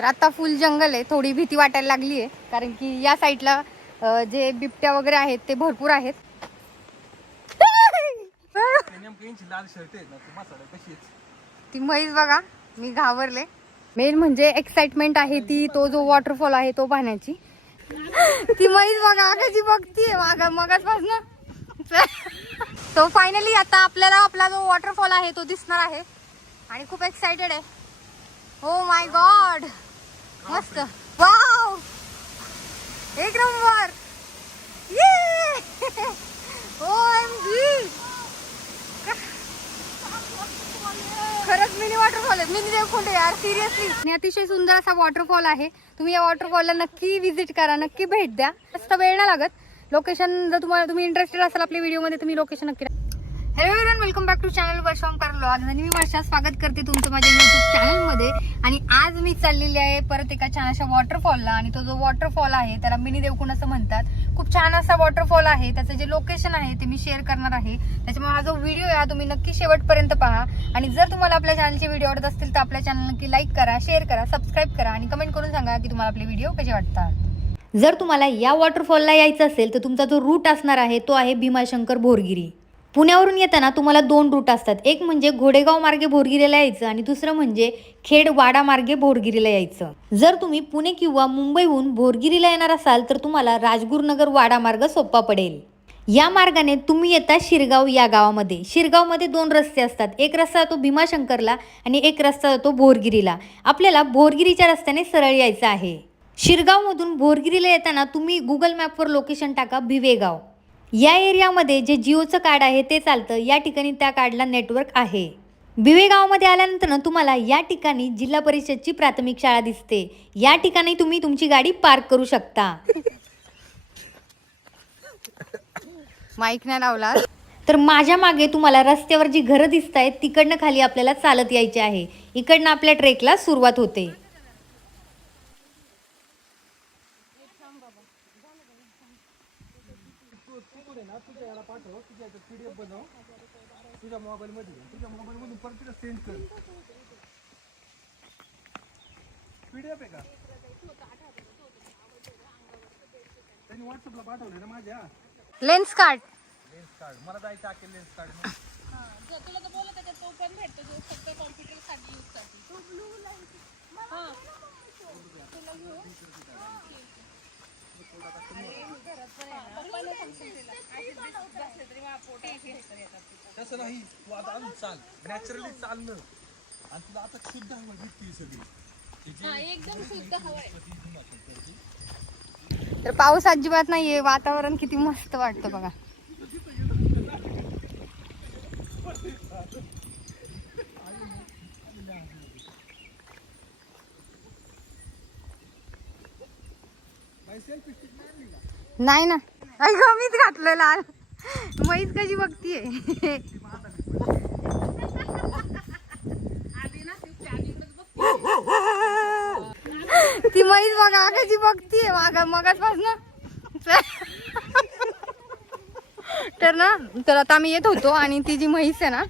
तर आता फुल जंगल आहे, थोडी भीती वाटायला लागली आहे कारण की या साईडला जे बिबट्या वगैरे आहेत ते भरपूर आहेत. ती म्हैस बघा, मी घाबरले. मेन म्हणजे एक्साइटमेंट आहे ती, तो जो वॉटरफॉल आहे तो पाहण्याची. ती म्हैस बघा कशी बघतीये मगासपासून. तो फायनली आता आपल्याला आपला जो वॉटरफॉल आहे तो दिसणार आहे आणि खूप एक्साइटेड आहे. ओ माय गॉड, मस्त, वाव, एक नंबर. OMG, खरंच मिनी वॉटरफॉल आहे, मिनी देवकुंड यार, सिरियसली. आणि अतिशय सुंदर असा वॉटरफॉल आहे. तुम्ही या वॉटरफॉलला नक्की विजिट करा, नक्की भेट द्या. जास्त वेळ नाही लागत. लोकेशन जर तुम्ही इंटरेस्टेड असाल आपल्या व्हिडिओमध्ये, तुम्ही लोकेशन नक्की. Hello everyone, welcome back to channel Varsha Omkar vlogs. आणि मी वर्षा स्वागत करते तुमचं माझ्या यूट्यूब चॅनलमध्ये. आणि आज मी चाललेली आहे परत एका छान अशा वॉटरफॉलला. आणि तो जो वॉटरफॉल आहे त्याला मिनी देवकुंड असं म्हणतात. खूप छान असा वॉटरफॉल आहे. त्याचं जे लोकेशन आहे ते मी शेअर करणार आहे. त्याच्यामुळे हा जो व्हिडिओ आहे तुम्ही नक्की शेवटपर्यंत पहा. आणि जर तुम्हाला आपल्या चॅनलचे व्हिडिओ आवडत असतील तर आपल्या चॅनल नक्की लाईक करा, शेअर करा, सबस्क्राईब करा आणि कमेंट करून सांगा की तुम्हाला आपले व्हिडिओ कसे वाटतात. जर तुम्हाला या वॉटरफॉलला यायचं असेल तर तुमचा जो रूट असणार आहे तो आहे भीमाशंकर भोरगिरी. पुण्यावरून येताना तुम्हाला 2 रूट असतात. एक म्हणजे घोडेगाव मार्गे भोरगिरीला यायचं आणि दुसरं म्हणजे खेड वाडा मार्गे भोरगिरीला यायचं. जर तुम्ही पुणे किंवा मुंबईहून भोरगिरीला येणार असाल तर तुम्हाला राजगुरुनगर वाडा मार्ग सोपा पडेल. या मार्गाने तुम्ही येता शिरगाव या गावामध्ये. शिरगावमध्ये 2 रस्ते असतात. एक रस्ता जातो भीमाशंकरला आणि एक रस्ता जातो भोरगिरीला. आपल्याला भोरगिरीच्या रस्त्याने सरळ यायचं आहे. शिरगावमधून भोरगिरीला येताना तुम्ही गुगल मॅपवर लोकेशन टाका भिवेगाव. या एरियामध्ये जे जिओचं कार्ड आहे ते चालतं. या ठिकाणी त्या कार्डला नेटवर्क आहे. भिवेगावमध्ये आल्यानंतर तुम्हाला या ठिकाणी जिल्हा परिषदची प्राथमिक शाळा दिसते. या ठिकाणी तुम्ही तुमची गाडी पार्क करू शकता. माईक नाही लावला तर माझ्या मागे तुम्हाला रस्त्यावर जी घरं दिसत आहेत तिकडनं खाली आपल्याला चालत यायचे आहे. इकडनं आपल्या ट्रेकला सुरुवात होते. तुझ्या मोबाईल मधून परत सेंड कर. पीडीएफ आहे का? त्यांनी व्हॉट्सअपला पाठवले ना माझ्या. Lens card. मला जायचं आहे लेन्स कार्ड. तुला तर बोलत आहे तो पण भेटतो जो फक्त कॉम्प्युटर साठी यूज करतो. तो ब्लू लाईट हां तुला घेऊ. तसं नाही, तू आता अजून चाल, नॅचरली चालणं आणि तुला आता शुद्ध हवा भेटते सगळी. एकदम शुद्ध हवा आहे. तर पाऊस अजिबात नाहीये, वातावरण किती मस्त वाटतं बघा. नाही ना, ऐका मीच घातलं लाल. म्हैस कशी बघतीये. ती म्हैस बघा कशी बघतीये मगासपासून. तर आता आम्ही येत होतो आणि ती जी म्हैस आहे ना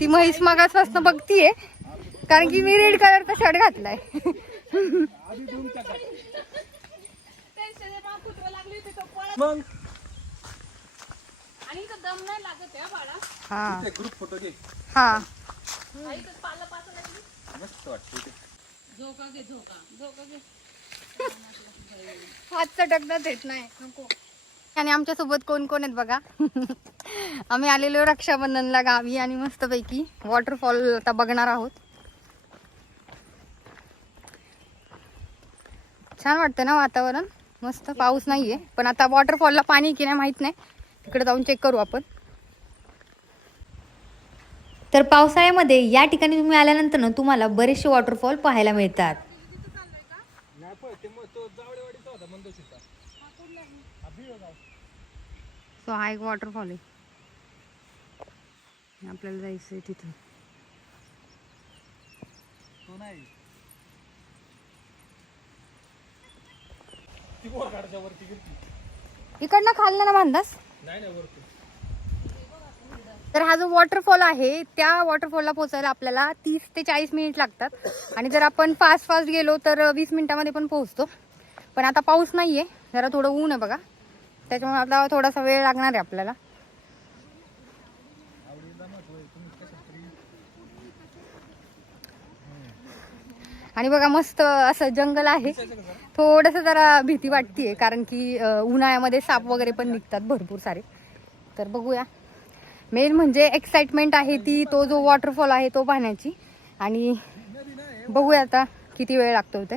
ती म्हैस मगासपासून बघतीये कारण की मी रेड कलरचा शर्ट घातलाय. मग आणि तो दम नाही लागत आहे बाळा. हा ग्रुप फोटो घे. हा आई तर पाला पाचला लागली. मस्त वाटतं. झोका घे, झोका घे. हात चटकतात येत नाही नको. आणि आमच्या सोबत कोण कोण आहेत बघा. आम्ही आलेलो रक्षाबंधनला गावी आणि मस्तपैकी वॉटरफॉल आता बघणार आहोत. छान वाटतं ना वातावरण, मस्त. पाऊस नाहीये पण आता वॉटरफॉलला पाणी की नाही माहित नाही, तिकडे जाऊन चेक करू आपण. तर पावसाळ्यामध्ये या ठिकाणी तुम्ही आल्यानंतर तुम्हाला बरेचसे वॉटरफॉल पाहायला मिळतात. नाही पण ते तो जावळेवाडीचा होता मंदोशीचा. सो हा एक वॉटरफॉल आहे, आपल्याला जायचंय तिथून. तो नाही ती बोरगाडच्या वरती गेली. इकडनं खाल्लं ना बांधास. नाही वरती तर हा जो वॉटरफॉल आहे त्या वॉटरफॉलला पोहोचायला आपल्याला 30 ते 40 मिनिट लागतात आणि जर आपण फास्ट गेलो तर 20 मिनिटामध्ये पण पोहोचतो. पण आता पाऊस नाहीये, जरा थोडं ऊन आहे बघा, त्याच्यामुळे आता थोडासा वेळ लागणार आहे आपल्याला. आणि बघा मस्त असं जंगल आहे. थोडस जरा भीती वाटतीये कारण की उन्हाळ्यामध्ये साप वगैरे पण निघतात भरपूर सारे. तर बघूया. मेन म्हणजे एक्साइटमेंट आहे ती तो जो वॉटरफॉल आहे तो पाहण्याची. आणि बघूया आता किती वेळ लागतो ते.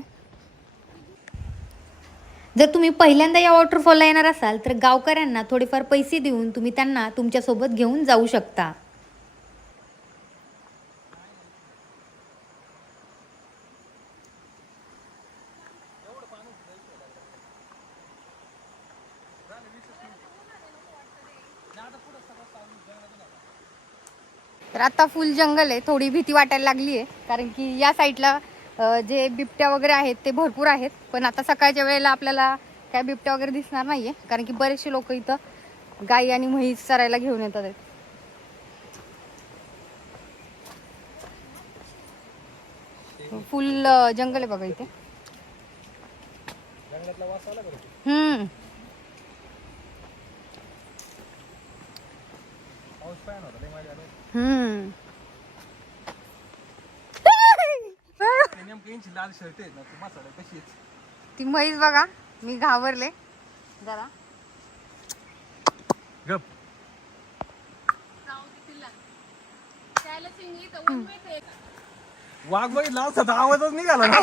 जर तुम्ही पहिल्यांदा या वॉटरफॉलला येणार असाल तर गावकऱ्यांना थोडेफार पैसे देऊन तुम्ही त्यांना तुमच्यासोबत घेऊन जाऊ शकता. तर आता फुल जंगल आहे, थोडी भीती वाटायला लागली आहे कारण की या साईडला जे बिबट्या वगैरे आहेत ते भरपूर आहेत. पण आता सकाळच्या वेळेला आपल्याला काय बिबट्या वगैरे दिसणार नाहीये कारण की बरेचसे लोक इथं गाई आणि म्हैस चरायला घेऊन येतात. फुल जंगल आहे बघा इथे. लाल शर्ट आहे ना ती मसाला कशीच ती म्हैस बघा, मी घाबरले जरा. गप वाघ बघितला असता तर आवाजच निघाला ना.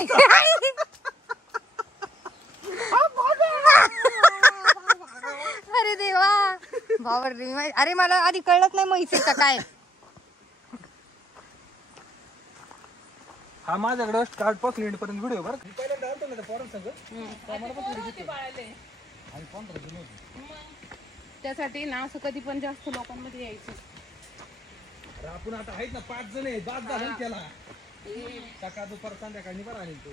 अरे देवा, बाबरे. अरे मला आधी कळलंच नाही म्हैसीचं काय. हा माझ्याकडे स्टार्ट पासून एंड पर्यंत व्हिडिओ बरं. पहिल्यांदा आलतो ना पोरांसंग त्यासाठी ना असं कधी पण जास्त लोकांमध्ये यायचं. अरे आपण आता आहेत ना 5 जण आहे, बाद झालं त्याला. सकाळ दुपार संध्याकाळी बरं आले तो.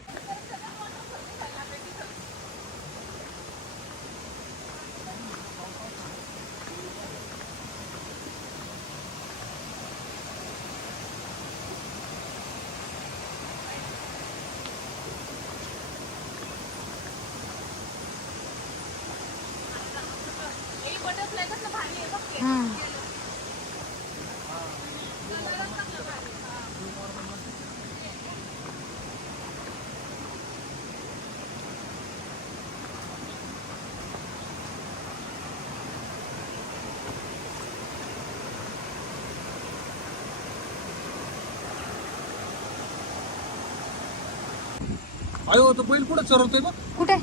अयो तो बैल कुठं चरवतोय बघ. कुठे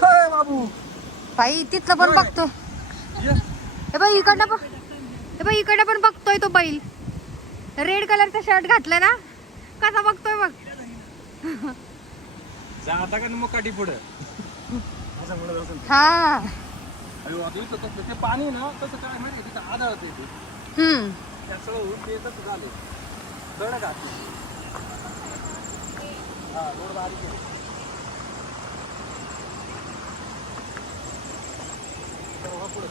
काय बाबू बाई, तिथलं पण बघतो. हे बाई इकडनं पण, हे बाई इकडनं पण बघतोय तो बैल. रेड कलरचा शर्ट घातलाय ना, कसा बघतोय बघ. जाता का मग काठी पुढे. हा अयो आता इथं तसं ते पाणी ना तसं काय माहिती तिथं आदळत येते. त्या सगळं होऊन ते तसं झाले कळ घातली. हा रोड बारीक आहे. पुढे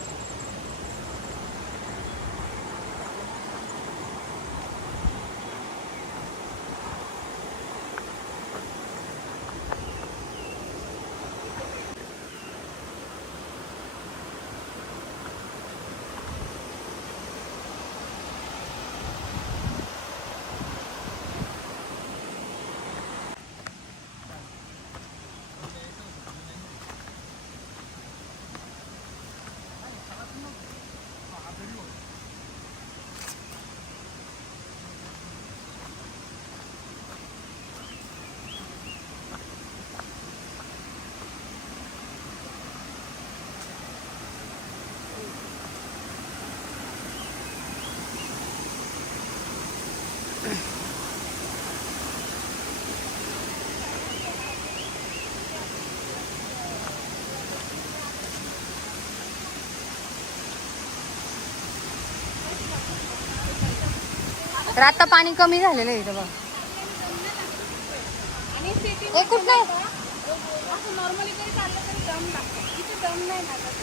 तर आता पाणी कमी झालेलं आहे इथं बघ. आणि सिटी हे कुठं नाही असं नॉर्मली तरी चाललं तरी दम लागतो. इथे दम नाही लागत.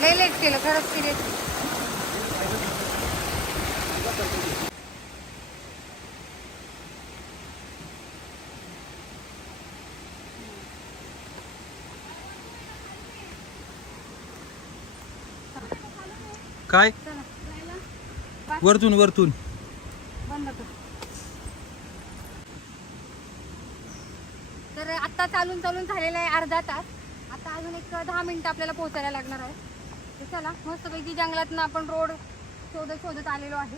लय लेट केलं खरंच सिरियस. काय वरतून वरतून बंद कर. तर आता चालून झालेला आहे अर्धा तास. आता अजून एक 10 मिनिटं आपल्याला पोहोचायला लागणार आहे. तर चला मस्तपैकी जंगलातनं आपण रोड शोधत आलेलो आहे.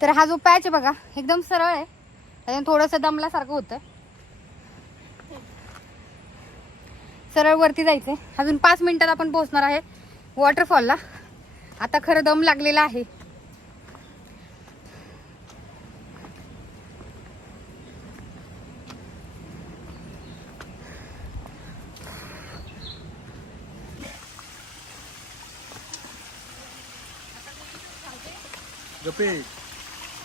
तर हा जो पॅच आहे बघा एकदम सरळ आहे. त्याच्यानं थोडंसं दमल्यासारखं होतं. सरळ वरती जायचंय. अजून 5 मिनिटात आपण पोहोचणार आहे वॉटरफॉलला. आता खरं दम लागलेला आहे. गप्पे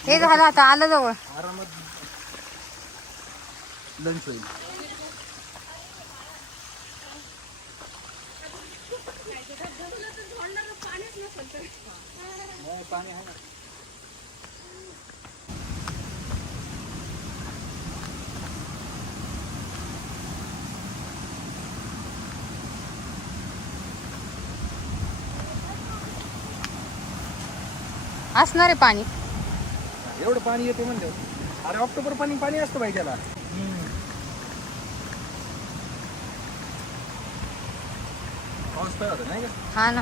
हे झालं आता आलं जवळ. आरामात लंच होईल. नाही, पाणी आहे ना. असणार आहे पाणी. एवढं पाणी येते म्हणलं. अरे ऑक्टोबर पाणी असतं बाई त्याला. पाऊस तर होता नाही का. हा ना.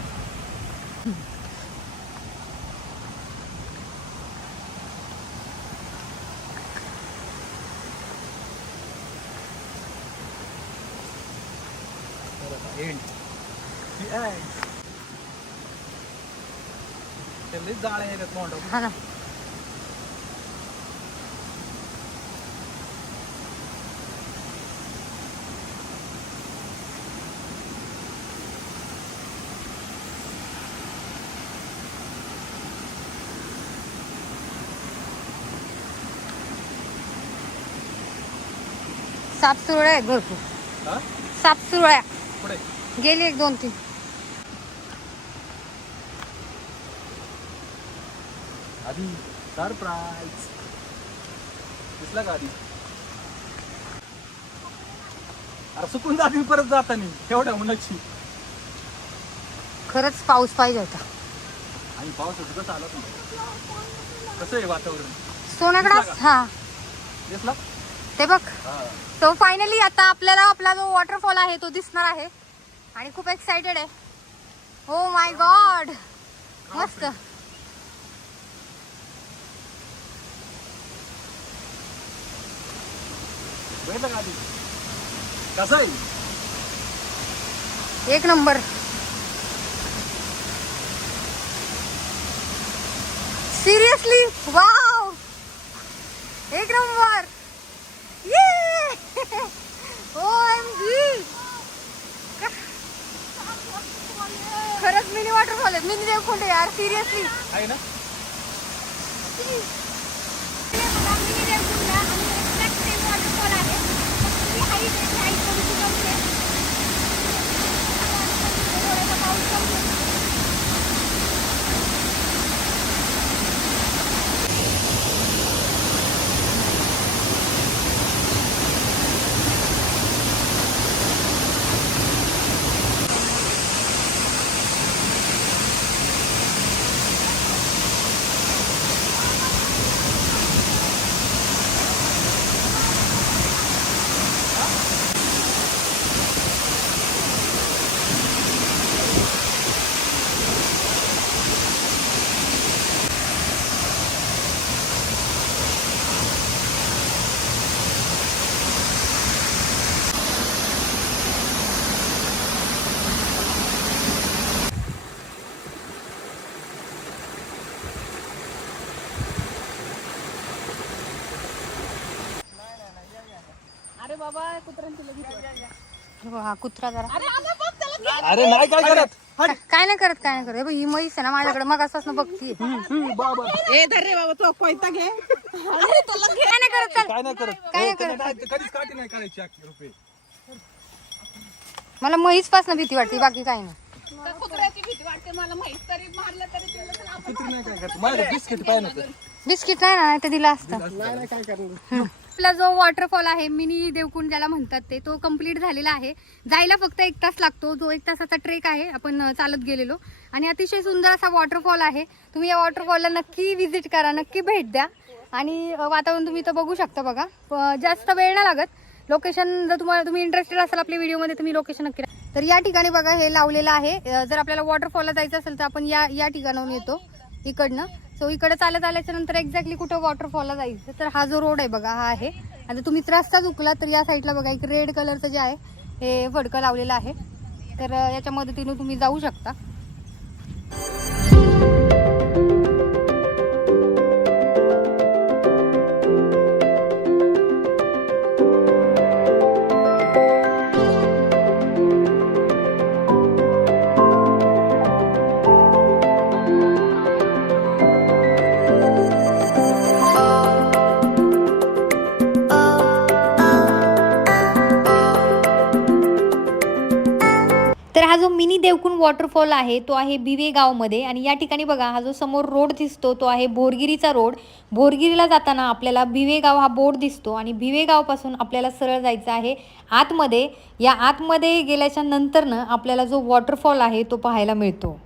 एंड त्याला जाळ्या येतात तोंडावर. हा ना. सापसुरळ्या आहेत भरपूर. हा? सापसुरळ्या पुढे गेली 1-2-3. आधी सरप्राईज दिसला का आधी. अरे सुकून जातील परत जातानी एवढ्या उन्हाची. खरंच पाऊस पाहिजे होता. आणि पावसाचं कसं आला तुम्ही. कसं आहे वातावरण सोनाकडा. हा दिसला. ते बघ. हा. तो फायनली आता आपल्याला आपला जो वॉटरफॉल आहे तो दिसणार आहे आणि खूप एक्साइटेड आहे. ओ माय गॉड मस्त. बघितलं का आधी कसं आहे. एक नंबर. सिरियसली वाव एक नंबर. OMG खरंच मिनी वॉटरफॉल आहे. मिनी देवखोंड यार सिरियसली आहे ना. मिनी देवखोंड आणि एक्झॅक्ट सेम वॉटरफॉल आहे. हाईट थोडीशी कमी आहे. थोडासा पाऊस कमी आहे. अरे बाबा कुत्र्यांची लगेच हा कुत्रा जरा. अरे आला बघ त्याला. अरे नाही काय करत. काय नाही करत काय नाही करत. हे बघ, ही म्हैस आहे ना माझ्याकडे मग असं बघतीये. बाबा ए धर रे बाबा तो कोयता घे काय नाही करत चल. काय नाही करत. काय नाही त्याला नाही- कधीच काठी नाही करायची रुपये. मला म्हैस पासून भीती वाटते, बाकी काय नाही. तर कुत्र्याची भीती वाटते मला माहित तरी मारलं तरी तिला तर आपण कुत्री नाही काय करत. माझ्या बिस्किट पाहिजे नव्हतं. बिस्किट नाही ना, नाही तर दिला असता. नाही काय करणार. आपला जो वॉटरफॉल आहे मिनी देवकुंड ज्याला म्हणतात ते, तो कम्प्लीट झालेला आहे. जायला फक्त 1 तास लागतो. जो 1 तासाचा ट्रेक आहे, आपण चालत गेलेलो. आणि अतिशय सुंदर असा वॉटरफॉल आहे. तुम्ही या वॉटरफॉलला नक्की व्हिजिट करा, नक्की भेट द्या. आणि वातावरण तुम्ही इथं बघू शकता बघा. जास्त वेळ नाही लागत. लोकेशन जर तुम्ही इंटरेस्टेड असाल आपल्या व्हिडिओमध्ये, तुम्ही लोकेशन नक्की तर या ठिकाणी बघा हे लावलेलं आहे. जर आपल्याला वॉटरफॉलला जायचं असेल तर आपण या ठिकाणाहून येतो इकडनं. सो इकडे चालत आल्याच्या नंतर एक्झॅक्टली कुठं वॉटरफॉलला जायचं तर हा जो रोड आहे बघा हा आहे. आता तुम्ही रस्ता चुकला तर या साईडला बघा एक रेड कलरचं जे आहे हे फडकं लावलेलं आहे. तर याच्या मदतीने तुम्ही जाऊ शकता. तर हा जो मिनी देवकुंड वॉटरफॉल आहे तो आहे बिवे गावमध्ये. आणि या ठिकाणी बघा हा जो समोर रोड दिसतो तो आहे भोरगिरीचा रोड. भोरगिरीला जाताना आपल्याला बिवे गाव हा बोर्ड दिसतो आणि बिवे गावपासून आपल्याला सरळ जायचं आहे आतमध्ये. या आतमध्ये गेल्याच्या नंतरनं आपल्याला जो वॉटरफॉल आहे तो पाहायला मिळतो.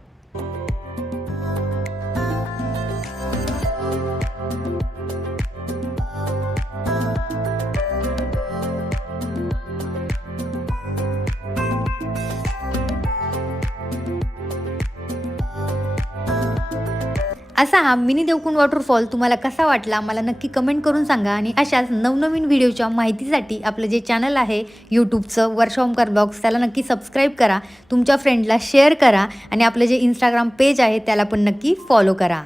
असा हा मिनी देवकुंड वॉटरफॉल तुम्हाला कसा वाटला मला नक्की कमेंट करून सांगा. आणि अशाच नवनवीन व्हिडिओच्या माहितीसाठी आपलं जे चॅनल आहे यूट्यूबचं वर्षा ओमकार ब्लॉग्स त्याला नक्की सबस्क्राईब करा, तुमच्या फ्रेंडला शेअर करा आणि आपलं जे इंस्टाग्राम पेज आहे त्याला पण नक्की फॉलो करा.